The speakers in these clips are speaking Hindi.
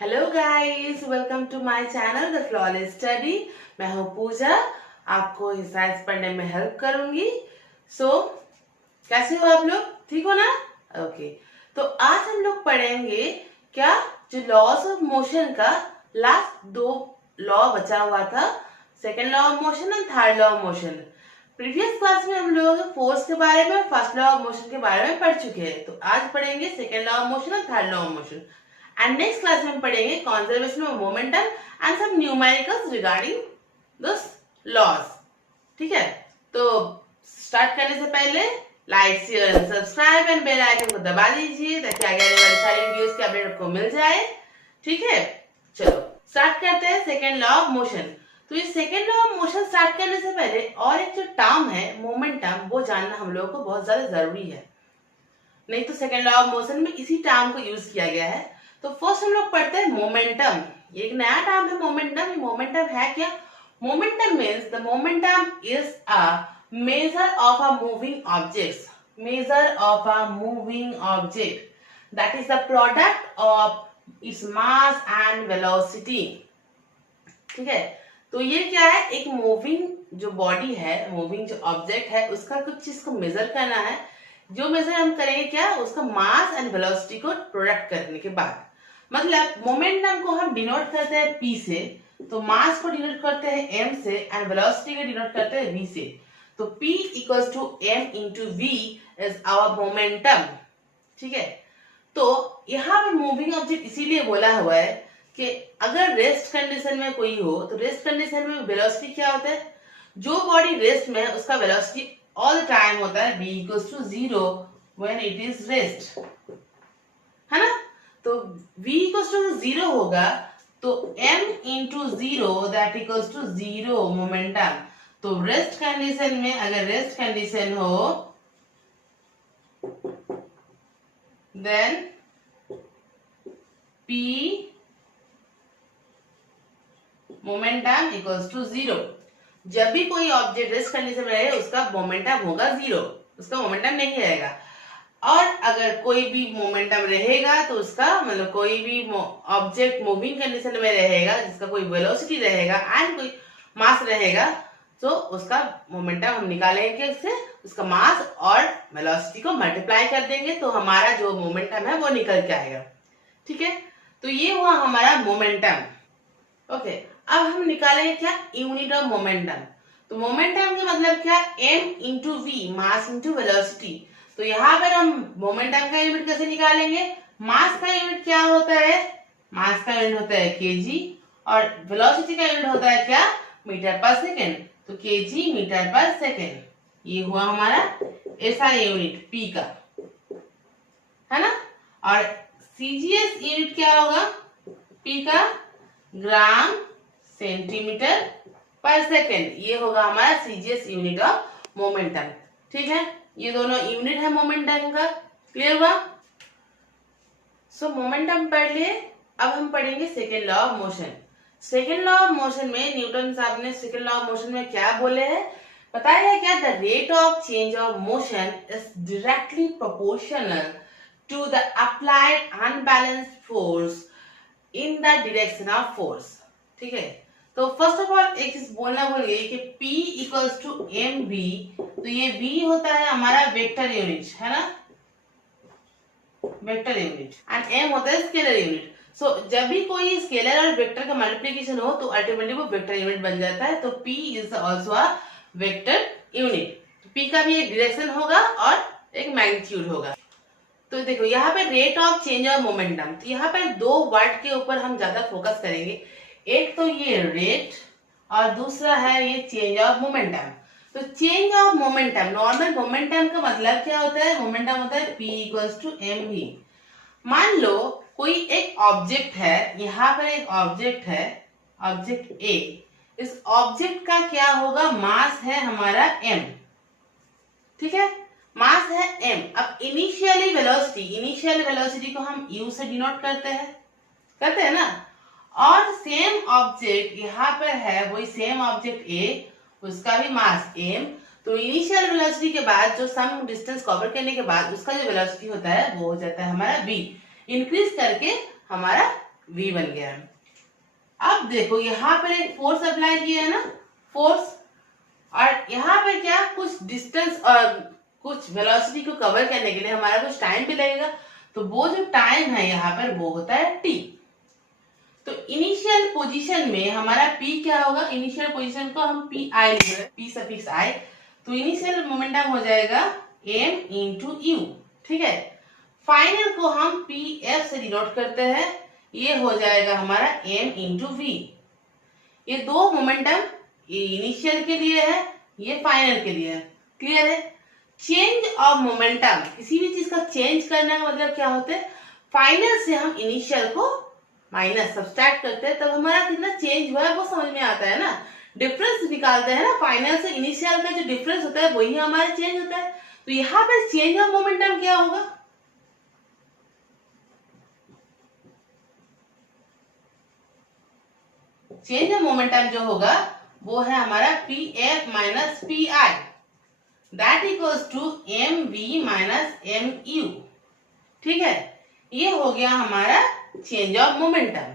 Hello guys, welcome to my channel the flawless study. मैं हूँ पूजा, आपको हिसाब पढ़ने में हेल्प करूंगी। कैसे हो आप लोग? ठीक हो ना? ओके। तो आज हम लोग पढ़ेंगे क्या जो लॉस ऑफ मोशन का लास्ट दो लॉ बचा हुआ था, second law of motion and third law of motion. Previous class में हम लोग फोर्स के बारे में, फर्स्ट लॉ ऑफ मोशन के बारे में पढ़ चुके हैं। तो आज पढ़ेंगे सेकेंड लॉ ऑफ मोशन और third law of motion. And next class में हम पढ़ेंगे conservation of momentum and some numericals regarding this laws. ठीक है, तो स्टार्ट करने से पहले like, share and subscribe and bell icon को दबा दीजिए ताकि आगे आने वाली सारी वीडियोस की अपडेट आपको मिल जाए। ठीक है, चलो स्टार्ट करते हैं सेकेंड लॉ ऑफ मोशन। तो ये second law of motion start करने से पहले और एक जो टर्म है मोमेंटम, वो जानना हम लोगों को बहुत ज्यादा जरूरी है। नहीं तो सेकेंड लॉ ऑफ मोशन में इसी टर्म को यूज किया गया है। तो फर्स्ट हम लोग पढ़ते हैं मोमेंटम। ये एक नया टर्म है मोमेंटम। मोमेंटम है क्या? Momentum means the momentum is a measure of a moving object, measure of a moving object that is the product of its mass and velocity. ठीक है, तो ये क्या है? एक मूविंग जो बॉडी है, मूविंग जो ऑब्जेक्ट है, उसका कुछ चीज को मेजर करना है। जो मेजर हम करेंगे क्या? उसका मास एंड वेलोसिटी को प्रोडक्ट करने के बाद। मतलब मोमेंटम को हम डिनोट करते हैं P से, तो मास को डिनोट करते हैं M से एंड वेलोसिटी को डिनोट करते हैं V से। तो P equals to M into V is our momentum. ठीक है, तो यहाँ पे मूविंग ऑब्जेक्ट इसीलिए बोला हुआ है कि अगर रेस्ट कंडीशन में कोई हो तो रेस्ट कंडीशन में वेलोसिटी क्या होता है? जो बॉडी रेस्ट में है उसका वेलोसिटी ऑल द टाइम होता है v equals to 0 when it is rest, है ना? तो v इक्वल्स टू 0 होगा तो m into 0 that equals to 0 momentum. तो रेस्ट कंडीशन में अगर रेस्ट कंडीशन हो then p momentum equals to 0। जब भी कोई ऑब्जेक्ट रेस्ट कंडीशन में रहे उसका मोमेंटम होगा 0, उसका मोमेंटम नहीं रहेगा। और अगर कोई भी मोमेंटम रहेगा तो उसका मतलब कोई भी ऑब्जेक्ट मूविंग कंडीशन में रहेगा जिसका कोई वेलोसिटी रहेगा एंड कोई मास रहेगा, तो उसका मोमेंटम हम निकालेंगे उससे, उसका मास और वेलोसिटी को मल्टीप्लाई कर देंगे तो हमारा जो मोमेंटम है वो निकल के आएगा। ठीक है, तो ये हुआ हमारा मोमेंटम। ओके, अब हम निकालेंगे क्या? Unit of momentum. तो मोमेंटम का मतलब क्या? m into V, mass into velocity. तो यहाँ पर हम मोमेंटम का यूनिट कैसे निकालेंगे? मास का यूनिट क्या होता है? मास का यूनिट होता है kg और वेलोसिटी का यूनिट होता है क्या? Metre per second. तो kg मीटर पर सेकेंड, ये हुआ हमारा ऐसा यूनिट p का, है ना? और cgs यूनिट क्या होगा p का? ग्राम सेंटीमीटर पर सेकेंड, ये होगा हमारा सीजीएस यूनिट ऑफ मोमेंटम। ठीक है, ये दोनों यूनिट है मोमेंटम का। क्लियर हुआ? सो मोमेंटम पढ़ लिए। अब हम पढ़ेंगे second law of motion. Second law of motion में न्यूटन साहब ने सेकेंड लॉ ऑफ मोशन में क्या बोले हैं बताया है क्या? The rate of change of motion is directly proportional to the applied unbalanced force in the direction of force. ठीक है, तो फर्स्ट ऑफ ऑल एक चीज बोलना भूल गई कि P equals to M V. तो ये V होता है हमारा वेक्टर यूनिट, है ना? वेक्टर यूनिट एंड M होता है स्केलर यूनिट। सो जब भी कोई स्केलर और वेक्टर का मल्टीप्लिकेशन हो तो अल्टीमेटली वो वेक्टर यूनिट बन जाता है। तो P is also a vector unit. तो P का भी एक डायरेक्शन होगा और एक मैग्नीट्यूड होगा। तो देखो यहाँ पे rate of change of momentum, तो यहाँ पे दो वर्ड के ऊपर हम ज्यादा फोकस करेंगे। एक तो ये रेट और दूसरा है ये चेंज ऑफ मोमेंटम। तो change of momentum, normal momentum का मतलब क्या होता है? मोमेंटम होता है P equals to M V. मान लो कोई एक ऑब्जेक्ट है, यहाँ पर एक ऑब्जेक्ट है, ऑब्जेक्ट A। इस ऑब्जेक्ट का क्या होगा? मास है हमारा m। ठीक है, मास है m। अब इनिशियली वेलोसिटी, इनिशियल वेलोसिटी को हम u से डिनोट करते हैं ना? और सेम ऑब्जेक्ट यहाँ पर है, वही सेम ऑब्जेक्ट A, उसका भी मास m। तो इनिशियल वेलोसिटी के बाद जो सम डिस्टेंस कवर करने के बाद उसका जो वेलोसिटी होता है वो हो जाता है हमारा v। इंक्रीज करके हमारा v बन गया। अब देखो यहाँ पर एक फोर्स अप्लाई किया है ना, फोर्स, और यहाँ पे क्या कुछ डिस्टेंस और कुछ वेलोसिटी को कवर करने के लिए हमारा कुछ टाइम भी लगेगा, तो वो जो टाइम है यहाँ पर वो होता है t। तो इनिशियल पोजीशन में हमारा p क्या होगा, इनिशियल पोजीशन को हम पी आई लिख रहे हैं, p सफिक्स i, तो इनिशियल मोमेंटम हो जाएगा m इंटू यू, ठीक है। फाइनल को हम पी एफ से डिनोट करते हैं, ये हो जाएगा हमारा m इंटू वी। ये दो मोमेंटम, ये इनिशियल के लिए है, ये फाइनल के लिए है, क्लियर है। चेंज ऑफ मोमेंटम, किसी भी चीज का चेंज करने का मतलब क्या होता है, फाइनल से हम इनिशियल को माइनस सब्सट्रैक्ट करते हैं, तब हमारा कितना चेंज हुआ है वो समझ में आता है ना। डिफरेंस निकालते हैं ना, फाइनल से इनिशियल का जो डिफरेंस होता है वही हमारा चेंज होता है। तो यहाँ पे चेंज ऑफ मोमेंटम क्या होगा, चेंज ऑफ मोमेंटम जो होगा वो है हमारा P F minus P I, that equals to M we minus M U, ठीक है। ये हो गया हमारा चेंज ऑफ मोमेंटम,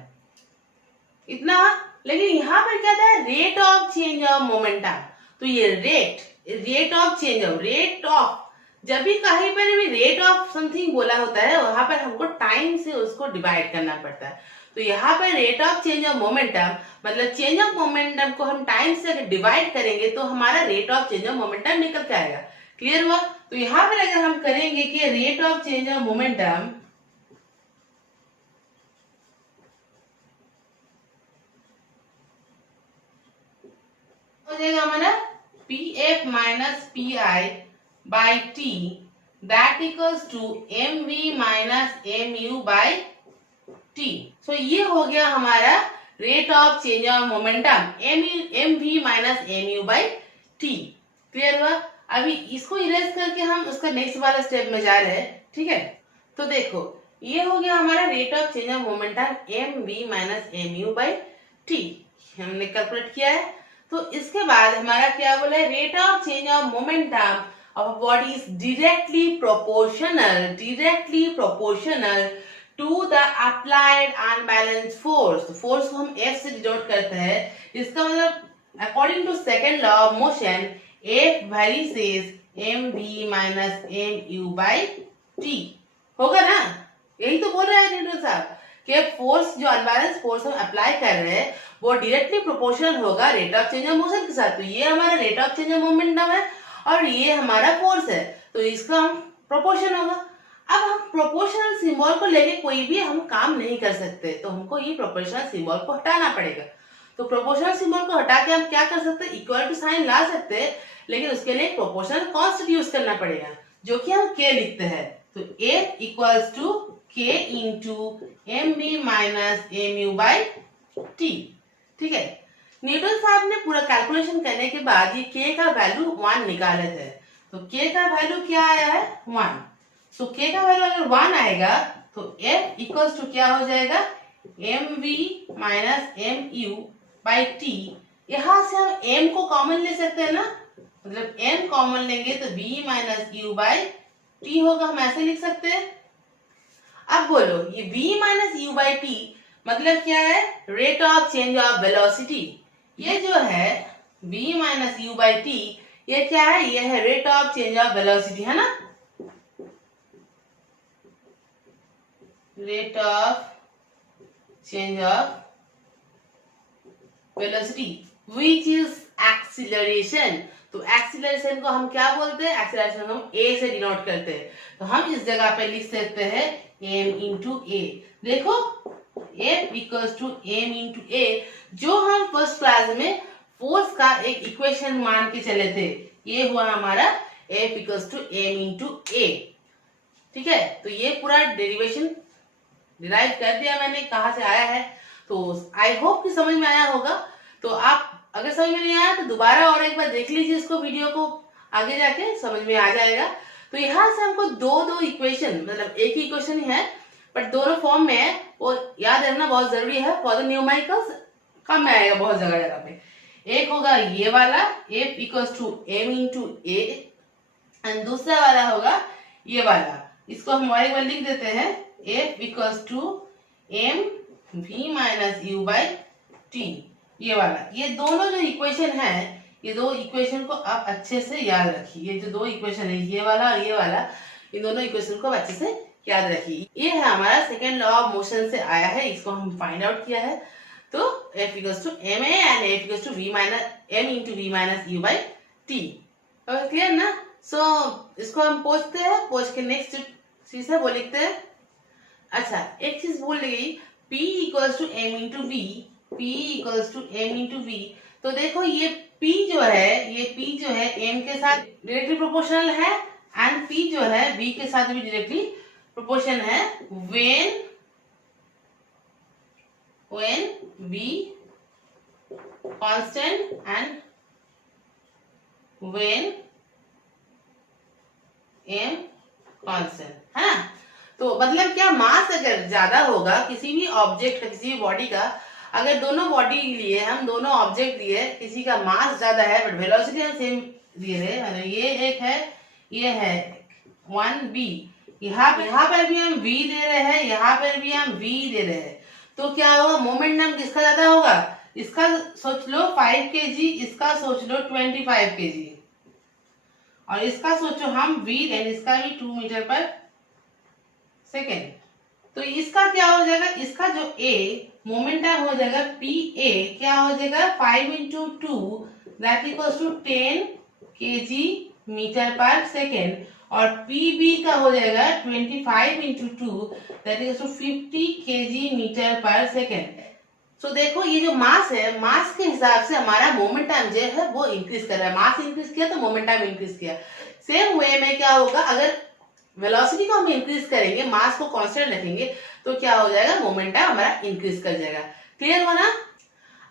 इतना। लेकिन यहाँ पर क्या था, rate of change of momentum. तो ये rate of change of, rate of, जब भी कहीं पर भी रेट ऑफ समथिंग बोला होता है वहां पर हमको टाइम से उसको डिवाइड करना पड़ता है। तो यहाँ पर rate of change of momentum मतलब चेंज ऑफ मोमेंटम को हम टाइम से अगर डिवाइड करेंगे तो हमारा rate of change of momentum निकल के आएगा, क्लियर हुआ। तो यहाँ पर अगर हम करेंगे कि rate of change of momentum हो जाएगा हमारा P F minus P I by T, that equals to M we minus M you by T. So ये हो गया हमारा rate of change of momentum M we minus M you by T, clear हुआ। अभी इसको इरेज करके हम उसका नेक्स्ट वाला स्टेप में जा रहे हैं, ठीक है। तो देखो ये हो गया हमारा rate of change of momentum M we minus M you by t, हमने कैलकुलेट किया है। तो इसके बाद हमारा क्या बोला है, rate of change of momentum of body is directly proportional to the applied unbalance force. तो फोर्स को हम F से डिनोट करते हैं, इसका मतलब according to second law of motion F varies m we minus M you by t, होगा ना। यही तो बोल रहे हैं न्यूटन साहब कि फोर्स जो अनबैलेंस फोर्स हम अप्लाई कर रहे हैं वो डायरेक्टली प्रोपोर्शनल होगा rate of change of motion के साथ। तो ये हमारा rate of change of momentum है और ये हमारा फोर्स है, तो इसका हम प्रोपोर्शन होगा। अब हम प्रोपोर्शनल सिंबल को लेके कोई भी हम काम नहीं कर सकते, तो हमको ये प्रोपोर्शनल सिंबल को हटाना पड़ेगा। तो प्रोपोर्शनल सिंबल को हटा के हम क्या कर सकते हैं, इक्वल टू साइन ला सकते हैं, लेकिन उसके लिए प्रोपोर्शनल कांस्टेंट यूज करना पड़ेगा जो कि हम k लिखते हैं। तो F equals to k into m we minus M you by t, ठीक है। न्यूटन साहब ने पूरा कैलकुलेशन करने के बाद ये k का वैल्यू 1 निकाले थे। तो k का वैल्यू क्या आया है, 1। तो k का वैल्यू अगर 1 आएगा तो F इक्वल्स टू क्या हो जाएगा, m we minus M you by t. यहां से हम m को कॉमन ले सकते हैं ना, मतलब m कॉमन लेंगे तो v minus u by t होगा, हम ऐसे लिख सकते हैं। अब बोलो ये v minus u by T मतलब क्या है, rate of change of velocity. ये जो है v minus u by t ये क्या है, ये है rate of change of velocity, है ना, rate of change of velocity which is acceleration. तो एक्सीलरेशन को हम क्या बोलते हैं, एक्सीलरेशन को हम a से डिनोट करते हैं। तो हम इस जगह पे लिख सकते हैं m इंटू ए। देखो F equals to m into A, जो हम फर्स्ट क्लास में फोर्स का एक इक्वेशन मान के चले थे, ये हुआ हमारा F equals to m into A, ठीक है। तो ये पूरा डेरिवेशन डिराइव कर दिया मैंने, कहाँ से आया है। तो आई होप कि समझ में आया होगा। तो आप अगर समझ में नहीं आया तो दोबारा और एक बार देख लीजिए इसको, वीडियो को, आगे जाके समझ में आ जाएगा। तो यहाँ से हमको दो इक्वेशन, मतलब एक ही इक्वेशन ही है बट दोनों फॉर्म में है, वो याद रखना बहुत जरूरी है। फॉर द न्यूमेरिकल्स कम में आएगा बहुत जगह पे। एक होगा ये वाला F equals to m into a and दूसरा वाला होगा ये वाला, इसको हम एक बार लिख देते हैं F equals to m v minus u by t, ये वाला, ये दोनों जो इक्वेशन है, ये दो इक्वेशन को आप अच्छे से याद रखिए। ये जो दो इक्वेशन है, ये वाला और ये वाला, इन दोनों इक्वेशन को अच्छे से याद रखिए। ये है हमारा सेकेंड लॉ ऑफ मोशन से आया है, इसको हम फाइंड आउट किया है। तो F equals to ma and F equals to v minus m into v minus u by T. Clear ना? सो इसको हम पोंछते हैं, पोंछ के नेक्स्ट चीज है वो लिखते हैं। अच्छा, एक चीज भूल गई, P equals to m into v, P equals to m into v. तो देखो ये P जो है, ये P जो है m के साथ डायरेक्टली प्रोपोर्शनल है एंड P जो है v के साथ भी डायरेक्टली प्रोपोर्शन है when v constant and when m constant है ना। तो मतलब क्या, मास अगर ज्यादा होगा किसी भी ऑब्जेक्ट का, किसी भी बॉडी का, अगर दोनों बॉडी लिए हम, दोनों ऑब्जेक्ट लिए, किसी का मास ज्यादा है बट वेलोसिटी हम सेम दे रहे हैं, ये एक है, ये है 1b, यहाँ पर भी हम v दे रहे हैं, यहाँ पर भी हम v दे रहे हैं, तो क्या होगा, मोमेंटम किसका ज्यादा होगा? इसका सोच लो 5 kg, इसका सोच लो 25 kg, और इसका सोचो हम v एंड इसका भी 2 मीटर पर सेकेंड। तो इसका क्या हो जाएगा, इसका जो a मोमेंटम हो जाएगा pa, क्या हो जाएगा 5 into 2 that equals to 10 kg metre per second, और pb का हो जाएगा 25 into 2 that equals to 50 kg metre per second. So देखो ये जो मास है, मास के हिसाब से हमारा मोमेंटम जो है वो इंक्रीज कर रहा है। मास इंक्रीज किया तो मोमेंटम इंक्रीज किया। सेम वे में क्या होगा, अगर वेलोसिटी को हम इंक्रीज करेंगे, मास को कांस्टेंट रखेंगे, तो क्या हो जाएगा, मोमेंटम हमारा इंक्रीज कर जाएगा। क्लियर हुआ ना?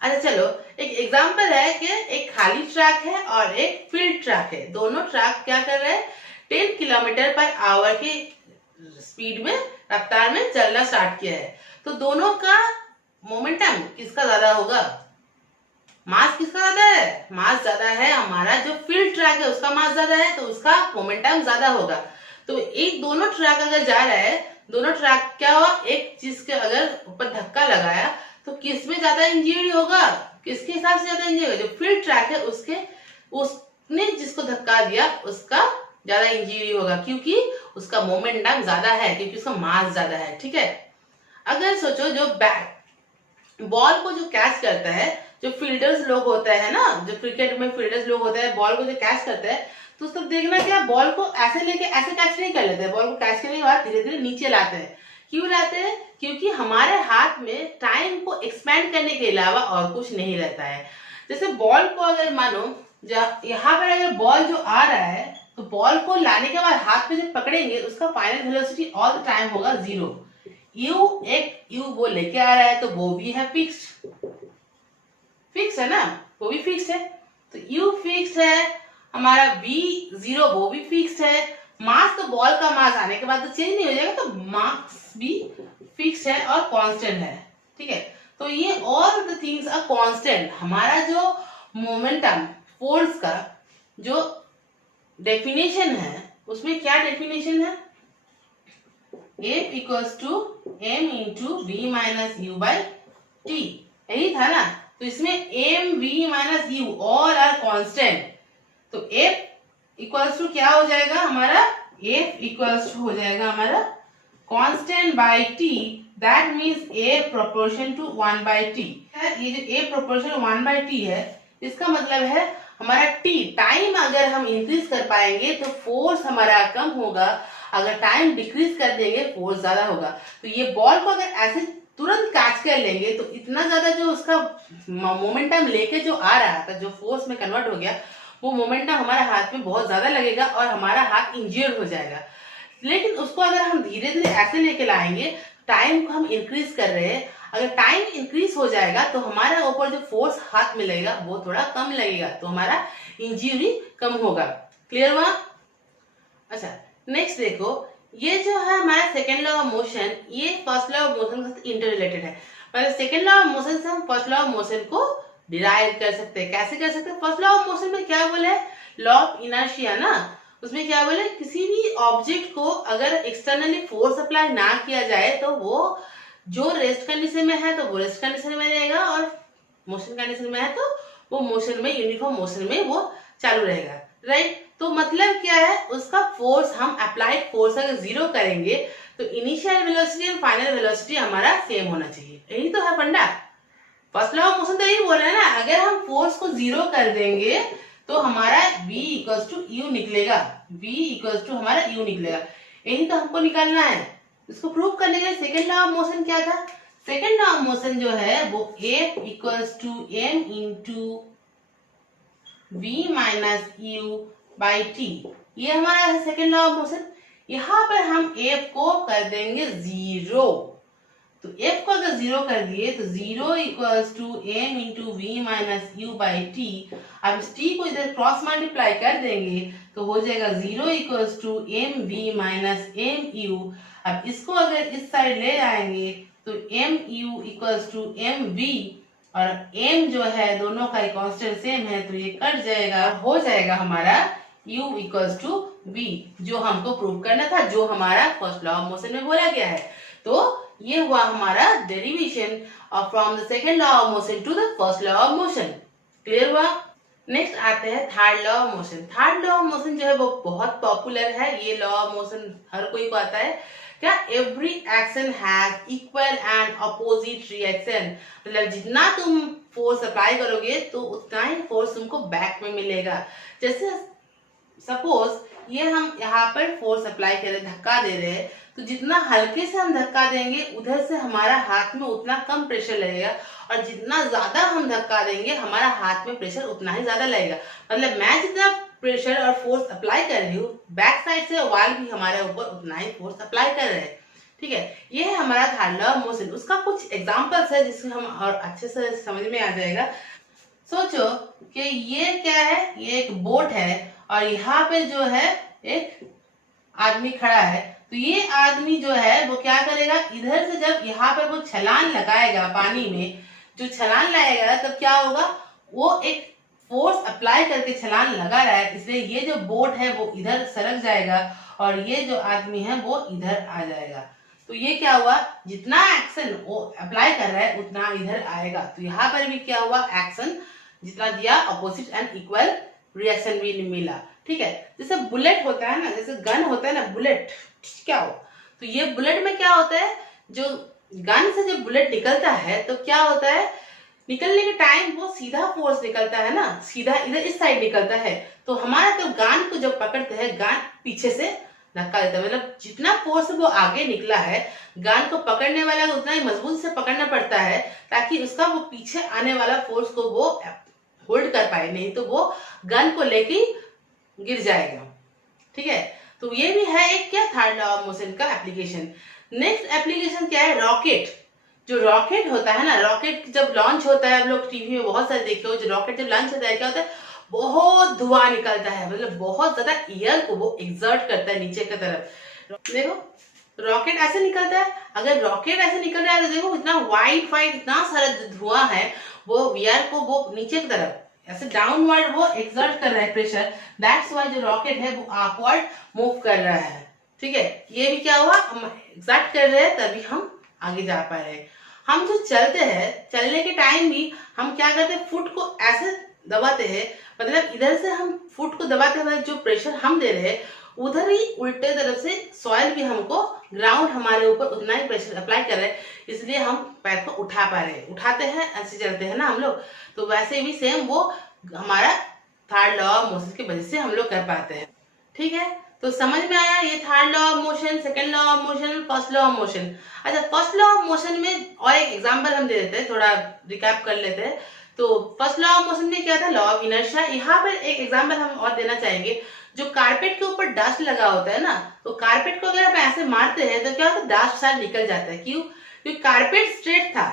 अच्छा चलो, एक एग्जांपल है कि एक खाली ट्रैक है और एक फील्ड ट्रैक है। दोनों ट्रैक क्या कर रहे हैं, 10 किलोमीटर पर आवर की स्पीड में, रफ्तार में चलना स्टार्ट किया है। तो दोनों का मोमेंटम किसका ज्यादा होगा? मास किसका ज्यादा है? मास ज्यादा है हमारा जो फील्ड ट्रैक है, उसका मास ज्यादा है, तो उसका मोमेंटम ज्यादा होगा। तो एक दोनों ट्रैक अगर जा रहा है, दोनों ट्रैक क्या हुआ, एक चीज के अगर ऊपर धक्का लगाया तो किस में ज्यादा इंजरी होगा? किसके हिसाब से ज्यादा इंजरी होगा? जो फील्ड ट्रैक है उसने जिसको धक्का दिया उसका ज्यादा इंजरी होगा, क्योंकि उसका मोमेंटम ज्यादा है, क्योंकि उसका मास ज्यादा है। ठीक है, अगर सोचो जो बॉल को जो कैच करता है, जो फील्डर्स लोग होते हैं ना, जो क्रिकेट में फील्डर्स लोग होते हैं, बॉल को जो कैच करते हैं, तो उसको देखना क्या, बॉल को ऐसे लेके ऐसे कैच नहीं कर लेते हैं। बॉल को कैच करने के बाद धीरे धीरे नीचे लाते हैं। क्यों लाते हैं? क्योंकि हमारे हाथ में टाइम को एक्सपेंड करने के अलावा और कुछ नहीं रहता है। जैसे बॉल को अगर मानो यहाँ पर अगर बॉल जो आ रहा है, तो बॉल को लाने के बाद हाथ में जब पकड़ेंगे, उसका final velocity all the time होगा 0। यू वो लेके आ रहा है, तो वो भी है फिक्स है ना, वो भी फिक्स है। तो यू फिक्स है, हमारा v 0 वो भी फिक्स है। मास, तो बॉल का मास आने के बाद तो चेंज नहीं हो जाएगा, तो मास भी फिक्स है और कांस्टेंट है। ठीक है, तो ये all the things are constant. हमारा जो मोमेंटम फोर्स का जो डेफिनेशन है, उसमें क्या डेफिनेशन है, F equals to m into v minus u by t, यही था ना। तो इसमें m v minus u all are constant, तो F इक्वल्स टू क्या हो जाएगा हमारा, F इक्वल्स टू हो जाएगा हमारा constant by t, that means A proportion to 1 by t. ये जो A प्रोपोर्शन 1 बाई टी है, इसका मतलब है हमारा t टाइम अगर हम इंक्रीज कर पाएंगे तो फोर्स हमारा कम होगा, अगर टाइम डिक्रीज कर देंगे फोर्स ज्यादा होगा। तो ये बॉल को अगर ऐसे तुरंत कैच कर लेंगे तो इतना ज्यादा जो उसका मोमेंटम लेके जो आ रहा था, जो फोर्स में कन्वर्ट हो गया, वो मोमेंटम हमारे हाथ में बहुत ज्यादा लगेगा और हमारा हाथ इंजर्ड हो जाएगा। लेकिन उसको अगर हम धीरे धीरे ऐसे लेके लाएंगे, टाइम को हम इंक्रीज कर रहे हैं, अगर टाइम इंक्रीज हो जाएगा तो हमारा ऊपर जो फोर्स हाथ में लगेगा वो थोड़ा कम लगेगा, तो हमारा इंजरी कम होगा। क्लियर हुआ? अच्छा, नेक्स्ट देखो, ये जो है हमारा सेकेंड लॉ ऑफ मोशन, ये फर्स्ट लॉ ऑफ मोशन के साथ इंटर रिलेटेड है। मतलब सेकेंड लॉ ऑफ मोशन से हम फर्स्ट लॉ ऑफ मोशन को डिराइव कर सकते हैं। कैसे कर सकते हैं? फर्स्ट लॉ ऑफ मोशन में क्या बोले, लॉ ऑफ इनर्शिया ना, उसमें क्या बोले, किसी भी ऑब्जेक्ट को अगर एक्सटर्नली फोर्स अप्लाई ना किया जाए तो वो जो रेस्ट कंडीशन में है तो वो रेस्ट कंडीशन में रहेगा, और मोशन कंडीशन में है तो वो मोशन में, यूनिफॉर्म मोशन में वो चालू रहेगा, राइट। तो मतलब क्या है, उसका फोर्स, हम अप्लाइड फोर्स अगर जीरो करेंगे तो इनिशियल वेलोसिटी और फाइनल वेलोसिटी हमारा सेम होना चाहिए। यही तो है फंडा। फर्स्ट लॉ ऑफ मोशन तो यही बोल रहा है ना, अगर हम फोर्स को जीरो कर देंगे तो हमारा v इक्वल्स टू यू निकलेगा, v इक्वल्स टू हमारा u निकलेगा। यही तो हमको निकालना है। इसको प्रूव करने के लिए सेकेंड लॉ ऑफ मोशन क्या था, सेकेंड लॉ ऑफ मोशन जो है वो F equals to m into v minus u by t, ये हमारा है सेकेंड लॉ ऑफ मोशन। यहाँ पर हम F को कर देंगे जीरो, तो F को अगर जीरो कर दिए तो zero equals to m into v minus u by t. अब इस t को इधर क्रॉस मल्टीप्लाई कर देंगे तो हो जाएगा zero equals to M we minus M u. अब इसको अगर इस साइड ले आएंगे तो m u equals to M v, और m जो है दोनों का कांस्टेंट सेम है तो ये कट जाएगा, हो जाएगा हमारा u इक्वल्स टू v, जो हमको प्रूव करना था, जो हमारा फर्स्ट लॉ ऑफ मोशन में बोला गया है। तो ये हुआ हमारा derivation from the second law of motion to the first law of motion. Clear हुआ। नेक्स्ट आते हैं third law of motion. Third law of motion जो है वो बहुत पॉपुलर है, ये लॉ ऑफ मोशन हर कोई को आता है। क्या, every action has equal and opposite reaction, मतलब जितना तुम फोर्स अप्लाई करोगे तो उतना ही फोर्स तुमको बैक में मिलेगा। जैसे सपोज ये हम यहाँ पर फोर्स अप्लाई कर रहे, धक्का दे रहे हैं, तो जितना हल्के से हम धक्का देंगे उधर से हमारा हाथ में उतना कम प्रेशर लगेगा, और जितना ज्यादा हम धक्का देंगे हमारा हाथ में प्रेशर उतना ही ज्यादा लगेगा। मतलब मैं जितना प्रेशर और फोर्स अप्लाई कर रही हूँ, बैक साइड से वाल भी हमारे ऊपर उतना ही फोर्स अप्लाई कर रहे हैं। ठीक है, ये है हमारा थर्ड लॉ ऑफ मोशन। उसका कुछ एग्जाम्पल्स है जिससे हम और अच्छे से समझ में आ जाएगा। सोचो कि ये क्या है, ये एक बोट है और यहाँ पे जो है एक आदमी खड़ा है। तो ये आदमी जो है वो क्या करेगा, इधर से जब यहाँ पर वो छलांग लगाएगा पानी में, जो छलांग लगाएगा तब क्या होगा, वो एक फोर्स अप्लाई करके छलांग लगा रहा है, इसलिए ये जो बोट है वो इधर सरक जाएगा और ये जो आदमी है वो इधर आ जाएगा। तो ये क्या हुआ, जितना एक्शन वो अप्लाई कर रहा है उतना इधर आएगा। तो यहाँ पर भी क्या हुआ, एक्शन जितना दिया अपोजिट एंड इक्वल रिएक्शन भी मिला। ठीक है, जैसे बुलेट होता है ना, जैसे गन होता है ना, बुलेट क्या हो, तो ये बुलेट में क्या होता है, जो गन से जब बुलेट निकलता है तो क्या होता है, निकलने के टाइम वो सीधा फोर्स निकलता है ना, सीधा इधर इस साइड निकलता है। तो हमारा तो गन को जब पकड़ते हैं, गन पीछे से धक्का देता है, मतलब जितना फोर्स वो आगे निकला है, गन को पकड़ने वाला को उतना ही मजबूत से पकड़ना पड़ता है ताकि उसका वो पीछे आने वाला फोर्स को वो होल्ड कर पाए, नहीं तो वो गन को लेके गिर जाएगा। ठीक है, तो ये भी है एक क्या, थर्ड लॉ ऑफ मोशन का एप्लीकेशन। नेक्स्ट एप्लीकेशन क्या है, रॉकेट। जो रॉकेट होता है ना, रॉकेट जब लॉन्च होता है, आप लोग टीवी में बहुत सारे देखे हो, जो रॉकेट जब लॉन्च होता है क्या होता है, बहुत धुआं निकलता है, मतलब बहुत ज्यादा एयर को वो एक्सर्ट करता है नीचे की तरफ। देखो रॉकेट ऐसे निकलता है, अगर रॉकेट ऐसे निकल रहा है तो देखो इतना वाइट वाइट इतना सारा धुआं है, वो एयर को वो नीचे की तरफ ऐसे डाउनवर्ड वो एक्सर्ट कर रहा है प्रेशर, दैट्स वाई जो रॉकेट है वो अपवर्ड मूव कर रहा है। ठीक है, ये भी क्या हुआ, हम एक्सर्ट कर रहे हैं तभी हम आगे जा पा रहे हैं। हम जो चलते हैं, चलने के टाइम भी हम क्या करते हैं, फुट को ऐसे दबाते हैं, मतलब इधर से हम फुट को दबाते हुए जो प्रेशर हम दे रहे हैं उधर ही उल्टे तरफ से सॉइल भी हमको, ग्राउंड हमारे ऊपर उतना ही प्रेशर अप्लाई कर रहे हैं, इसलिए हम पैर को उठा पा रहे हैं। उठाते हैं ऐसे चलते हैं ना हम लोग, तो वैसे भी सेम वो हमारा थर्ड लॉ ऑफ मोशन की वजह से हम लोग कर पाते हैं। ठीक है, तो समझ में आया ये third law of motion, second law of motion, first law of motion. अच्छा, फर्स्ट लॉ ऑफ मोशन में और एक एग्जांपल हम दे देते हैं, थोड़ा रिकैप कर लेते हैं। तो फर्स्ट लॉ ऑफ मोशन में क्या था, लॉ ऑफ इनर्शिया। यहाँ पर एक एग्जांपल हम और देना चाहेंगे, जो कारपेट के ऊपर डस्ट लगा होता है ना, तो कारपेट को अगर हम ऐसे मारते हैं तो क्या होता है, डस्ट सारा निकल जाता है। क्यों, क्योंकि कारपेट स्ट्रेट था,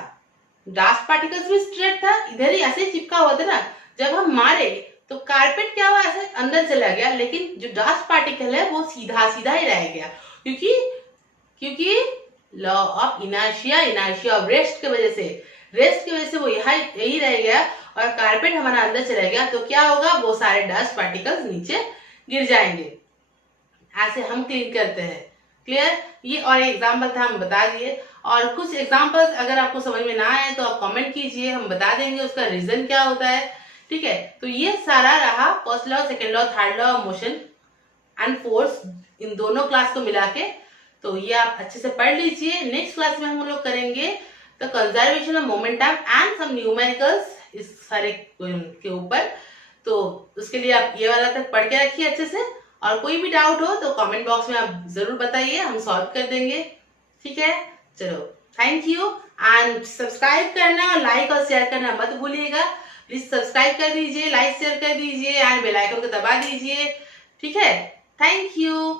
डस्ट पार्टिकल्स भी स्ट्रेट था, इधर ही ऐसे चिपका हुआ था ना, जब हम मारे तो कारपेट क्या हुआ, ऐसे अंदर चला गया, लेकिन जो डस्ट पार्टिकल है वो सीधा सीधा ही रह गया, क्योंकि law of inertia, inertia of rest की वजह से, रेस्ट की वजह से वो यही रह गया और कारपेट हमारा अंदर चला गया। तो क्या होगा, वो सारे डस्ट पार्टिकल्स नीचे गिर जाएंगे। ऐसे हम क्लीन करते हैं। क्लियर, ये और एग्जाम्पल था, हम बता दिए। और कुछ एग्जांपल्स अगर आपको समझ में ना आए तो आप कमेंट कीजिए, हम बता देंगे उसका रीजन क्या होता है। ठीक है, तो ये सारा रहा first law, second law, third law of motion and force, इन दोनों क्लास को मिला के। तो ये आप अच्छे से पढ़ लीजिए। नेक्स्ट क्लास में हम लोग करेंगे the conservation of momentum and some numericals इस सारे के ऊपर। तो उसके लिए आप ये वाला तक पढ़ के रखिए अच्छे से, और कोई भी डाउट हो तो कमेंट बॉक्स में आप जरूर बताइए, हम सॉल्व कर देंगे। ठीक है, चलो, थैंक यू। एंड सब्सक्राइब करना और लाइक और शेयर करना मत भूलिएगा। प्लीज सब्सक्राइब कर दीजिए, लाइक शेयर कर दीजिए एंड बेल आइकन को दबा दीजिए। ठीक है, थैंक यू।